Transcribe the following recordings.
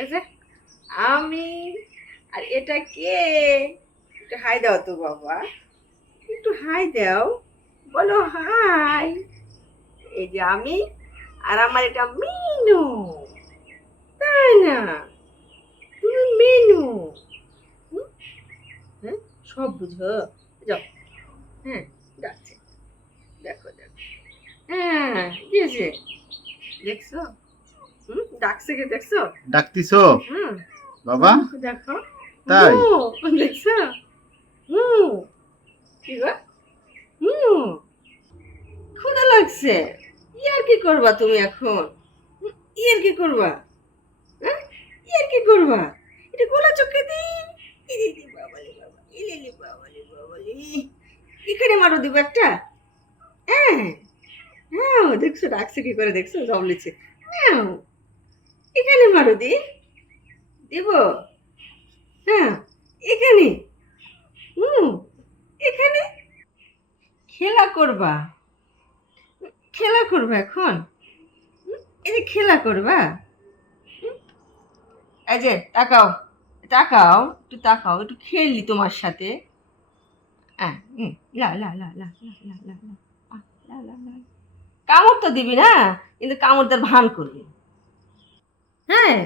এই যে আমি, আর এটা কে? একটু হাই দাও তো বাবা, একটু হাই দাও, বলো হাই। এই যে আমি, আর আমার এটা মিনু, তাই না? তুমি মিনু। হুম? হ্যাঁ, সব বুঝো। যাও। হ্যাঁ, ডাকছে, দেখো দেখো। হ্যাঁ, কি হয়েছে? দেখছো? ডাকছে কে দেখছো? ডাকতিছো হুম, বাবা? দেখো। তাই? দেখছো? হুম, কি গো? হুম, ক্ষুধা লাগছে। ইয়ার কি করবা তুমি এখন? ইয়ার কি করবা? হ্যাঁ, ইয়ার কি করবা? এটা গোলা চোখে দিন। ইরে রে বাবালে বাবা, ইলে লে বাবালে বাবালে। এখানে মারো দিব একটা। হ্যাঁ, হ্যাঁ, দেখছো ডাকছে কি করে, দেখছো জবলেছে। হ্যাঁ, এখানে মারো দি, দিব। হ্যাঁ, এখানে। হুম, এখানে খেলা করবা, খেলা করবা এখন। এই যে খেলা করবা। হুম, এই যে তাকাও, তাকাও, একটু তাকাও, একটু খেলি তোমার সাথে। লা লা লা লা লা লা লা লা লা লা লা। কামড় তো দিবি না, কিন্তু কামড় তার ভান করবি। হ্যাঁ,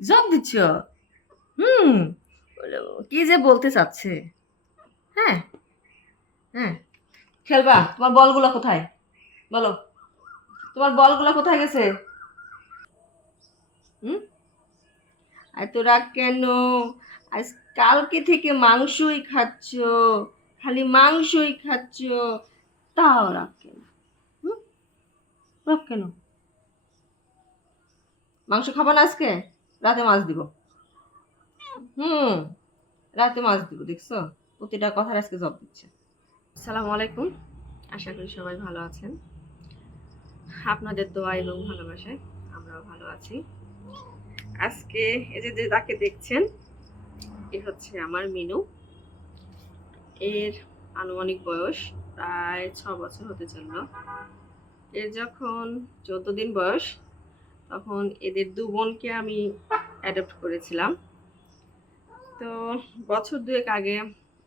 জব দিচ্ছ। হুম, কি যে বলতে চাচ্ছে। হ্যাঁ, হ্যাঁ, খেলবা? তোমার বলগুলো কোথায় বলো? তোমার বলগুলো কোথায় গেছে? হুম, এত রাগ কেন? আজ কালকে থেকে মাংসই খাচ্ছ, খালি মাংসই খাচ্ছ, তাও রাগ কেন? হুম, রাগ কেন? মাংস খাবো না আজকে? রাতে মাছ দিব। হুম, রাতে মাছ দিব, দেখছো? প্রতিটা কথার আজকে জব দিচ্ছে। আসসালামু আলাইকুম, আশা করি সবাই ভালো আছেন। আপনাদের দোয়া এবং ভালোবাসায় আমরাও ভালো আছি। আজকে এই যে যাকে দেখছেন, এ হচ্ছে আমার মিনু। এর আনুমানিক বয়স প্রায় 6 বছর হতে চলল। এর যখন 14 দিন বয়স, তখন এদের দু বোনকে আমি অ্যাডপ্ট করেছিলাম। তো বছর দুয়েক আগে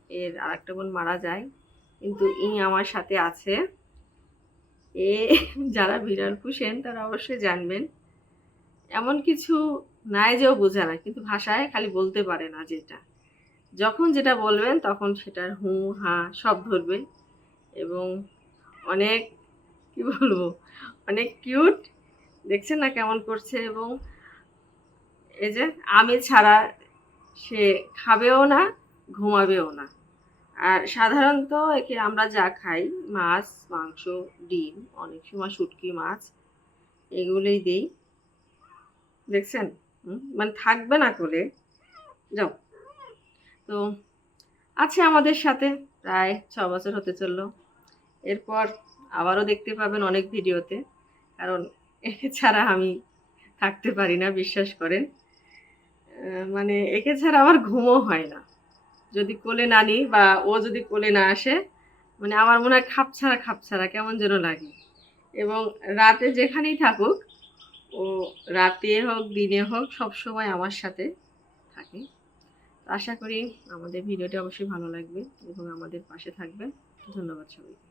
এর আর একটা বোন মারা যায়, কিন্তু আমার সাথে আছে। এ যারা বিড়াল পুষেন তারা অবশ্যই জানবেন, এমন কিছু নাই যে ও বোঝে না, কিন্তু ভাষায় খালি বলতে পারে না যেটা। যখন যেটা বলবেন তখন সেটার হু হা সব ধরবে, এবং অনেক, কি বলবো, অনেক কিউট। দেখছেন না কেমন করছে? এবং এই যে আমি ছাড়া সে খাবেও না, ঘুমাবেও না। আর সাধারণত একে আমরা যা খাই, মাছ, মাংস, ডিম, অনেক সময় শুটকি মাছ, এগুলোই দেই। দেখছেন? মানে থাকবে না কোলে। যাও। তো আছে আমাদের সাথে প্রায় 6 বছর হতে চললো। এরপর আবারও দেখতে পাবেন অনেক ভিডিওতে, কারণ একে ছাড়া আমি থাকতে পারি না, বিশ্বাস করেন। মানে একে ছাড়া আমার ঘুমও হয় না যদি কোলে না নিই, বা ও যদি কোলে না আসে। মানে আমার মনে হয় খাপছাড়া খাপছাড়া কেমন যেন লাগে। এবং রাতে যেখানেই থাকুক, ও রাতে হোক দিনে হোক সবসময় আমার সাথে থাকে। আশা করি আমাদের ভিডিওটি অবশ্যই ভালো লাগবে এবং আমাদের পাশে থাকবেন। ধন্যবাদ সবাইকে।